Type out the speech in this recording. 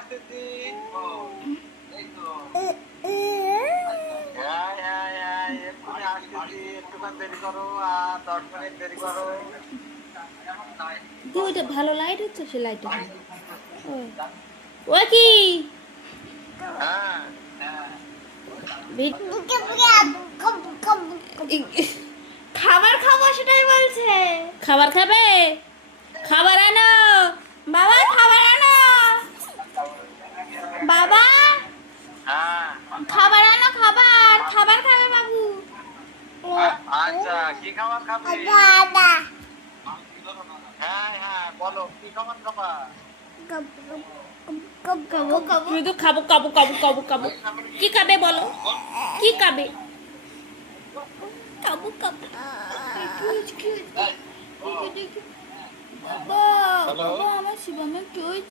আসতেছি। ও, এই তো। এক্ষুনি আসতেছি, একটুখানি দেরি করো, আর 10 মিনিট দেরি করো। দি ওইটা ভালো লাইট হচ্ছে, সে লাইটটা ও কি হ্যাঁ, ভিড- খাবার খাবো সেটাই বলছে। খাবার খাবে? খাবার আনো বাবা, খাবার আনো বাবা, হ্যাঁ। খাবার আনো, খাবার খাবার খাবে বাবু। আচ্ছা, কি খাবার খাবে? হ্যাঁ, হ্যাঁ, বলো কি খাবার খাবা? শুধু খাবো খাবো খাবো খাবো খাবো। কি খাবে বলো, কি খাবে? খাবো খাবো। বাবা, হ্যালো। বাবা আমার শিবামের কি হয়েছে?